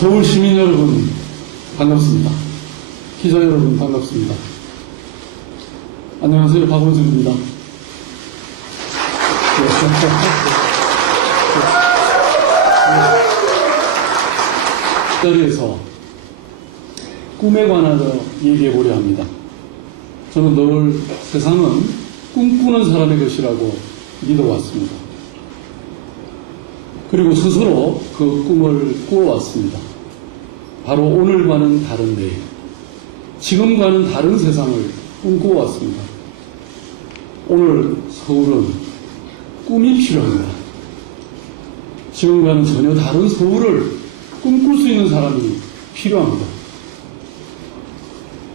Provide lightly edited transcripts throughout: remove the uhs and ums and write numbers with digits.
서울 시민 여러분 반갑습니다. 기자 여러분 반갑습니다. 안녕하세요. 박원순입니다. 이 자리에서 꿈에 관하여 얘기해 보려 합니다. 저는 늘 세상은 꿈꾸는 사람의 것이라고 믿어왔습니다. 그리고 스스로 그 꿈을 꾸어왔습니다. 바로 오늘과는 다른 내일, 지금과는 다른 세상을 꿈꾸어왔습니다. 오늘 서울은 꿈이 필요합니다. 지금과는 전혀 다른 서울을 꿈꿀 수 있는 사람이 필요합니다.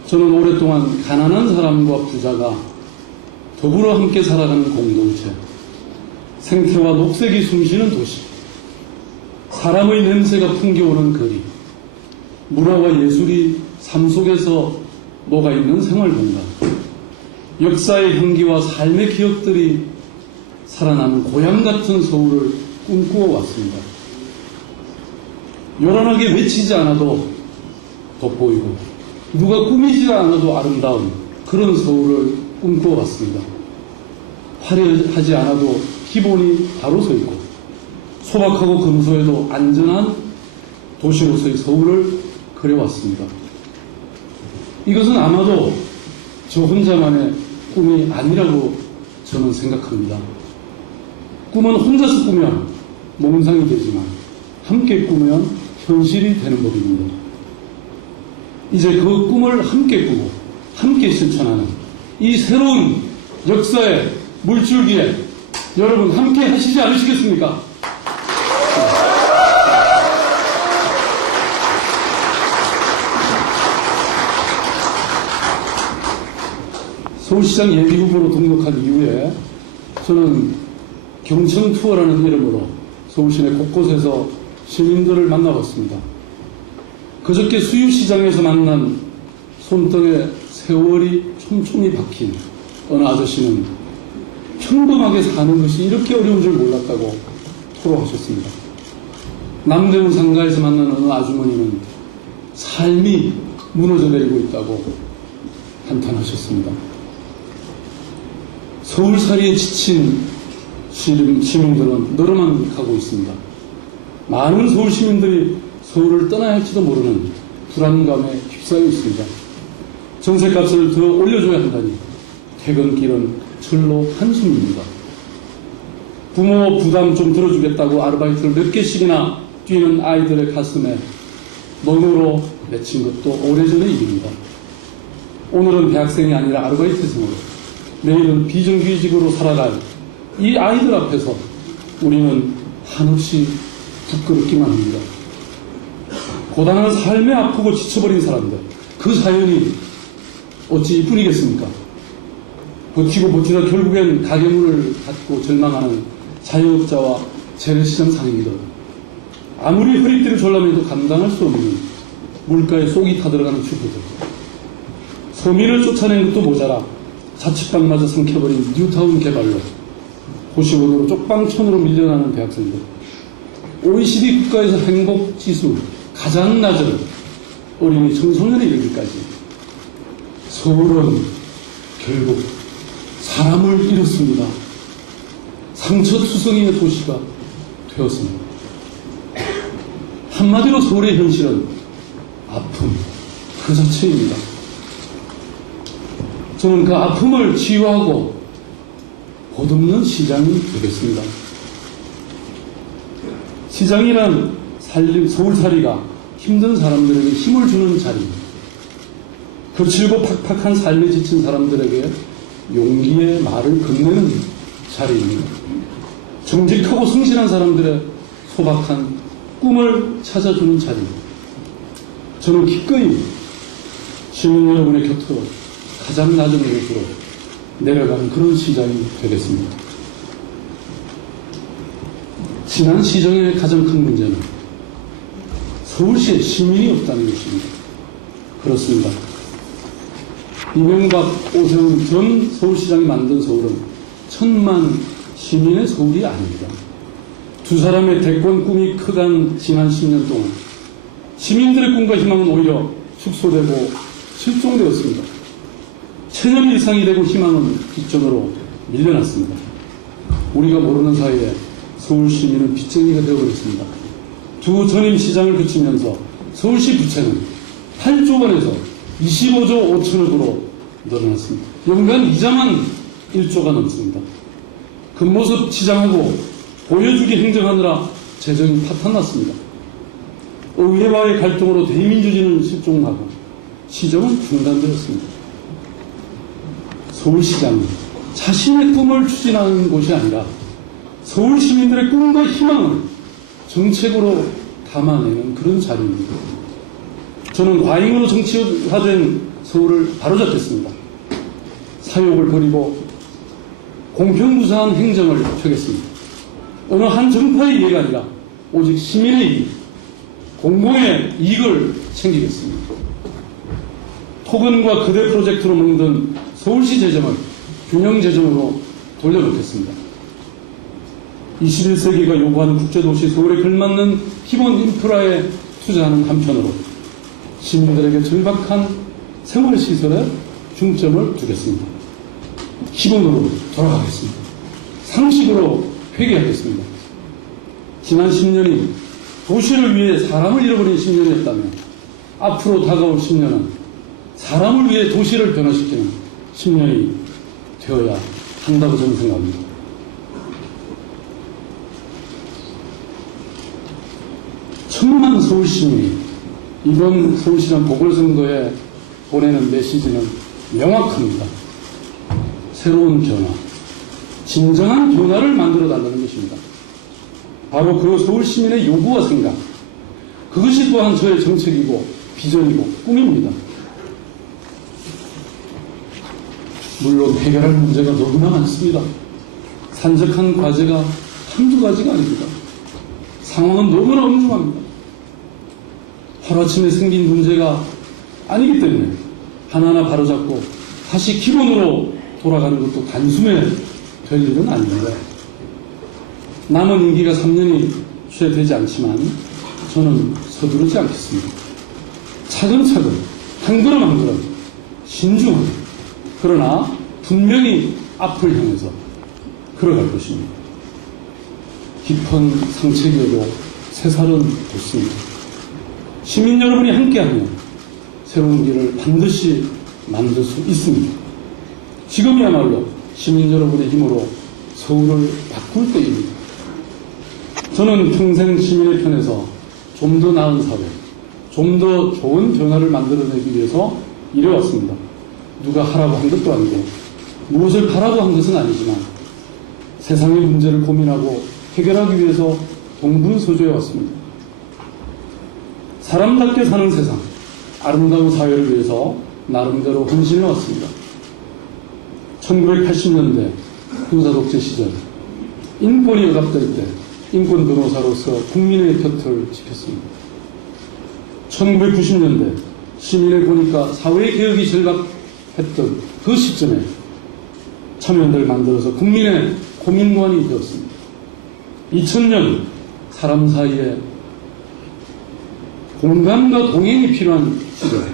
저는 오랫동안 가난한 사람과 부자가 더불어 함께 살아가는 공동체, 생태와 녹색이 숨쉬는 도시, 사람의 냄새가 풍겨오는 거리, 문화와 예술이 삶 속에서 녹아있는 생활공간, 역사의 향기와 삶의 기억들이 살아나는 고향 같은 서울을 꿈꾸어 왔습니다. 요란하게 외치지 않아도 돋보이고 누가 꾸미지 않아도 아름다운 그런 서울을 꿈꾸어 왔습니다. 화려하지 않아도 기본이 바로 서 있고 소박하고 검소해도 안전한 도시로서의 서울을 그려왔습니다. 이것은 아마도 저 혼자만의 꿈이 아니라고 저는 생각합니다. 꿈은 혼자서 꾸면 몽상이 되지만 함께 꾸면 현실이 되는 법입니다. 이제 그 꿈을 함께 꾸고 함께 실천하는 이 새로운 역사의 물줄기에 여러분 함께 하시지 않으시겠습니까? 서울시장 예비후보로 등록한 이후에 저는 경청 투어라는 이름으로 서울 시내 곳곳에서 시민들을 만나봤습니다. 그저께 수유시장에서 만난 손등에 세월이 촘촘히 박힌 어느 아저씨는 평범하게 사는 것이 이렇게 어려운 줄 몰랐다고 토로하셨습니다. 남대문 상가에서 만난 어느 아주머니는 삶이 무너져 내리고 있다고 한탄하셨습니다. 서울살이에 지친 시민들은 늘어만 가고 있습니다. 많은 서울 시민들이 서울을 떠나야 할지도 모르는 불안감에 휩싸여 있습니다. 전셋값을 더 올려줘야 한다니 퇴근길은 절로 한숨입니다. 부모 부담 좀 들어주겠다고 아르바이트를 몇 개씩이나 뛰는 아이들의 가슴에 멍으로 맺힌 것도 오래전의 일입니다. 오늘은 대학생이 아니라 아르바이트생으로, 내일은 비정규직으로 살아갈 이 아이들 앞에서 우리는 한없이 부끄럽기만 합니다. 고단한 삶에 아프고 지쳐버린 사람들, 그 사연이 어찌 이뿐이겠습니까? 버티고 버티다 결국엔 가게문을 닫고 절망하는 자영업자와 재래시장 상인들, 아무리 허리띠를 졸라매도 감당할 수 없는 물가에 쏙이 타들어가는 주부들, 서민을 쫓아낸 것도 모자라 자취방마저 삼켜버린 뉴타운 개발로 고시원으로 쪽방촌으로 밀려나는 대학생들, OECD 국가에서 행복지수 가장 낮은 어린이 청소년에 이르기까지 서울은 결국 사람을 잃었습니다. 상처투성이의 도시가 되었습니다. 한마디로 서울의 현실은 아픔 그 자체입니다. 저는 그 아픔을 치유하고 보듬는 시장이 되겠습니다. 시장이란 서울살이가 힘든 사람들에게 힘을 주는 자리입니다. 거칠고 팍팍한 삶에 지친 사람들에게 용기의 말을 건네는 자리입니다. 정직하고 성실한 사람들의 소박한 꿈을 찾아주는 자리입니다. 저는 기꺼이 시민 여러분의 곁으로 가장 낮은 곳으로 내려가는 그런 시장이 되겠습니다. 지난 시정의 가장 큰 문제는 서울시에 시민이 없다는 것입니다. 그렇습니다. 이명박, 오세훈 전 서울시장이 만든 서울은 1000만 시민의 서울이 아닙니다. 두 사람의 대권 꿈이 크간 지난 10년 동안 시민들의 꿈과 희망은 오히려 축소되고 실종되었습니다. 체념 이상이 되고 희망은 뒷전으로 밀려났습니다. 우리가 모르는 사이에 서울 시민은 빚쟁이가 되어버렸습니다. 두 전임 시장을 그치면서 서울시 부채는 8조 원에서 25조 5천억으로 늘어났습니다. 연간 이자만 1조가 넘습니다. 그 모습 치장하고 보여주기 행정하느라 재정이 파탄났습니다. 의회와의 갈등으로 대민주주의는 실종하고 시정은 중단되었습니다. 서울시장은 자신의 꿈을 추진하는 곳이 아니라 서울 시민들의 꿈과 희망을 정책으로 담아내는 그런 자리입니다. 저는 과잉으로 정치화된 서울을 바로잡겠습니다. 사욕을 버리고 공평무사한 행정을 펴겠습니다. 어느 한 정파의 이해가 아니라 오직 시민의 이익, 공공의 이익을 챙기겠습니다. 토건과 거대 프로젝트로 멍든 서울시 재정을 균형 재정으로 돌려놓겠습니다. 21세기가 요구하는 국제도시 서울에 걸맞는 기본 인프라에 투자하는 한편으로 시민들에게 절박한 생활시설에 중점을 두겠습니다. 기본으로 돌아가겠습니다. 상식으로 회개하겠습니다. 지난 10년이 도시를 위해 사람을 잃어버린 10년이었다면 앞으로 다가올 10년은 사람을 위해 도시를 변화시키는 10년이 되어야 한다고 저는 생각합니다. 천만 서울시민이 이번 서울시장 보궐선거에 보내는 메시지는 명확합니다. 새로운 변화, 진정한 변화를 만들어달라는 것입니다. 바로 그 서울시민의 요구와 생각, 그것이 또한 저의 정책이고 비전이고 꿈입니다. 물론 해결할 문제가 너무나 많습니다. 산적한 과제가 한두 가지가 아닙니다. 상황은 너무나 엄중합니다. 하루아침에 생긴 문제가 아니기 때문에 하나하나 바로잡고 다시 기본으로 돌아가는 것도 단숨에 될 일은 아닙니다. 남은 임기가 3년이 채 되지 않지만 저는 서두르지 않겠습니다. 차근차근 한 걸음 한 걸음 신중하게 그러나 분명히 앞을 향해서 걸어갈 것입니다. 깊은 상책이어도 새살은 돋습니다. 시민 여러분이 함께하면 새로운 길을 반드시 만들 수 있습니다. 지금이야말로 시민 여러분의 힘으로 서울을 바꿀 때입니다. 저는 평생 시민의 편에서 좀 더 나은 사회, 좀 더 좋은 변화를 만들어내기 위해서 일해왔습니다. 누가 하라고 한 것도 아니고 무엇을 바라고 한 것은 아니지만 세상의 문제를 고민하고 해결하기 위해서 동분서주해 왔습니다. 사람답게 사는 세상, 아름다운 사회를 위해서 나름대로 헌신해 왔습니다. 1980년대 군사독재 시절 인권이 억압될 때 인권 변호사로서 국민의 곁을 지켰습니다. 1990년대 시민을 보니까 사회개혁이 절박했던 그 시점에 참여연대를 만들어서 국민의 고민관이 되었습니다. 2000년 사람 사이에 공감과 동행이 필요한 시절에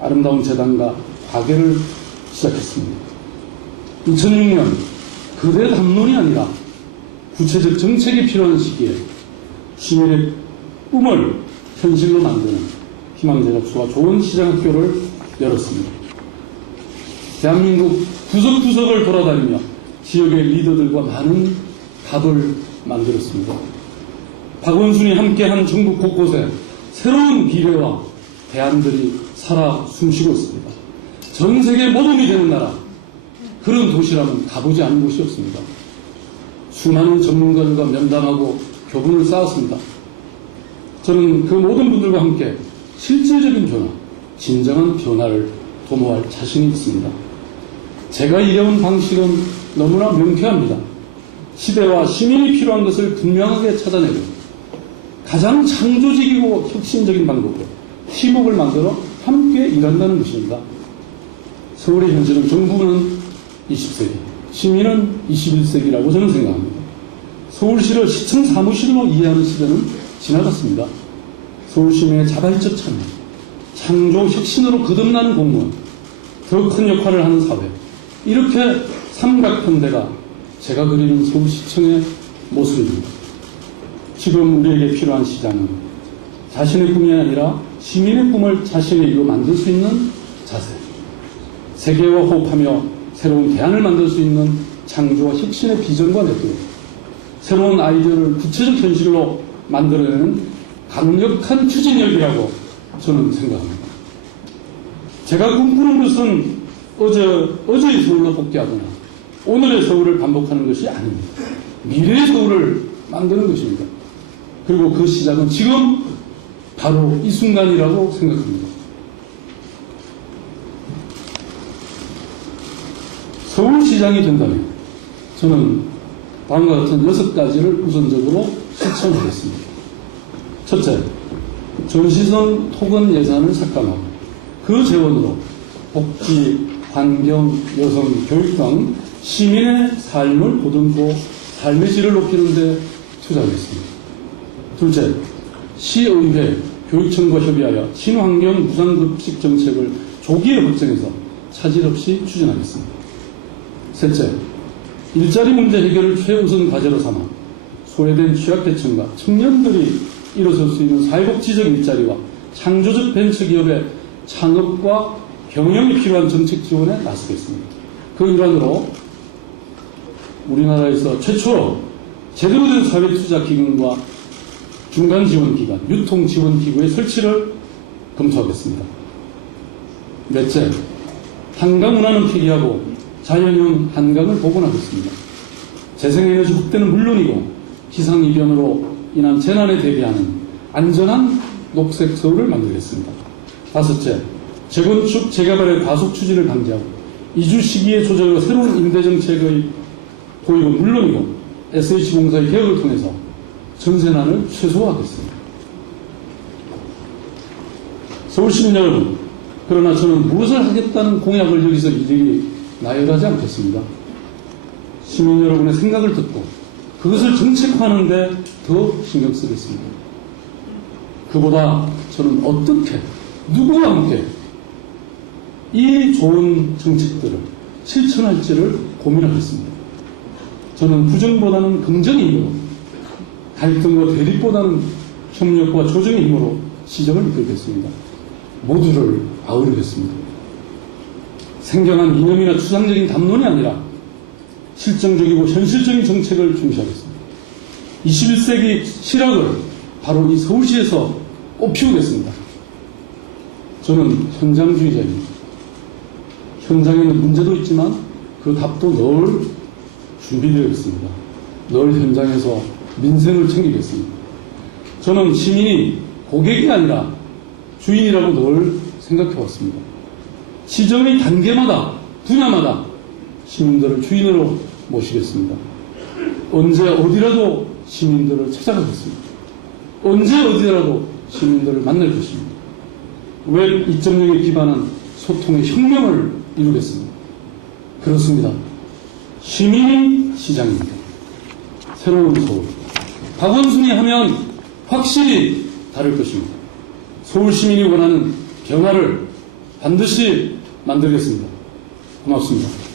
아름다운 재단과 과계를 시작했습니다. 2006년 거대 담론이 아니라 구체적 정책이 필요한 시기에 시민의 꿈을 현실로 만드는 희망제작소와 좋은 시장학교를 열었습니다. 대한민국 구석구석을 돌아다니며 지역의 리더들과 많은 답을 만들었습니다. 박원순이 함께한 전국 곳곳에 새로운 미래와 대안들이 살아 숨쉬고 있습니다. 전 세계 모범이 되는 나라, 그런 도시라면 가보지 않은 곳이 없습니다. 수많은 전문가들과 면담하고 교분을 쌓았습니다. 저는 그 모든 분들과 함께 실질적인 변화, 진정한 변화를 도모할 자신이 있습니다. 제가 일해온 방식은 너무나 명쾌합니다. 시대와 시민이 필요한 것을 분명하게 찾아내고 가장 창조적이고 혁신적인 방법으로 팀웍을 만들어 함께 일한다는 것입니다. 서울의 현실은 정부는 20세기, 시민은 21세기라고 저는 생각합니다. 서울시를 시청 사무실로 이해하는 시대는 지나갔습니다. 서울시민의 자발적 참여, 창조 혁신으로 거듭나는 공무원, 더 큰 역할을 하는 사회, 이렇게 삼각편대가 제가 그리는 서울시청의 모습입니다. 지금 우리에게 필요한 시장은 자신의 꿈이 아니라 시민의 꿈을 자신의 일로 만들 수 있는 자세, 세계와 호흡하며 새로운 대안을 만들 수 있는 창조와 혁신의 비전과 내부, 새로운 아이디어를 구체적 현실로 만들어내는 강력한 추진력이라고 저는 생각합니다. 제가 꿈꾸는 것은 어제의 서울로 복귀하거나 오늘의 서울을 반복하는 것이 아닙니다. 미래의 서울을 만드는 것입니다. 그리고 그 시작은 지금 바로 이 순간이라고 생각합니다. 서울시장이 된다면 저는 다음과 같은 6가지를 우선적으로 실천하겠습니다. 첫째, 전시선 토건 예산을 삭감하고 그 재원으로 복지, 환경, 여성, 교육 등 시민의 삶을 보듬고 삶의 질을 높이는 데 투자하겠습니다. 둘째, 시의회, 교육청과 협의하여 친환경 무상급식 정책을 조기에 확정해서 차질 없이 추진하겠습니다. 셋째, 일자리 문제 해결을 최우선 과제로 삼아 소외된 취약계층과 청년들이 일어설 수 있는 사회복지적 일자리와 창조적 벤처기업의 창업과 경영이 필요한 정책 지원에 나서겠습니다. 그 일환으로 우리나라에서 최초로 제대로 된 사회투자기금과 중간지원기관, 유통지원기구의 설치를 검토하겠습니다. 넷째, 한강운하는 폐기하고 자연형 한강을 복원하겠습니다. 재생에너지 확대는 물론이고 기상이변으로 인한 재난에 대비하는 안전한 녹색 서울을 만들겠습니다. 다섯째, 재건축, 재개발의 과속 추진을 방지하고 이주 시기의 조정과 새로운 임대정책의 도입은 물론이고 SH공사의 개혁을 통해서 전세난을 최소화하겠습니다. 서울시민 여러분, 그러나 저는 무엇을 하겠다는 공약을 여기서 일일이 나열하지 않겠습니다. 시민 여러분의 생각을 듣고 그것을 정책화하는 데 더 신경 쓰겠습니다. 그보다 저는 어떻게, 누구와 함께 이 좋은 정책들을 실천할지를 고민하겠습니다. 저는 부정보다는 긍정의 힘으로, 갈등과 대립보다는 협력과 조정의 힘으로 시정을 이끌겠습니다. 모두를 아우르겠습니다. 생경한 이념이나 추상적인 담론이 아니라 실정적이고 현실적인 정책을 중시하겠습니다. 21세기 실학을 바로 이 서울시에서 꽃피우겠습니다. 저는 현장주의자입니다. 현장에는 문제도 있지만 그 답도 늘 준비되어 있습니다. 늘 현장에서 민생을 챙기겠습니다. 저는 시민이 고객이 아니라 주인이라고 늘 생각해왔습니다. 시정의 단계마다, 분야마다 시민들을 주인으로 모시겠습니다. 언제 어디라도 시민들을 찾아가겠습니다. 언제 어디라도 시민들을 만날 것입니다. 웹 2.0에 기반한 소통의 혁명을 이루겠습니다. 그렇습니다. 시민이 시장입니다. 새로운 서울. 박원순이 하면 확실히 다를 것입니다. 서울 시민이 원하는 변화를 반드시 만들겠습니다. 고맙습니다.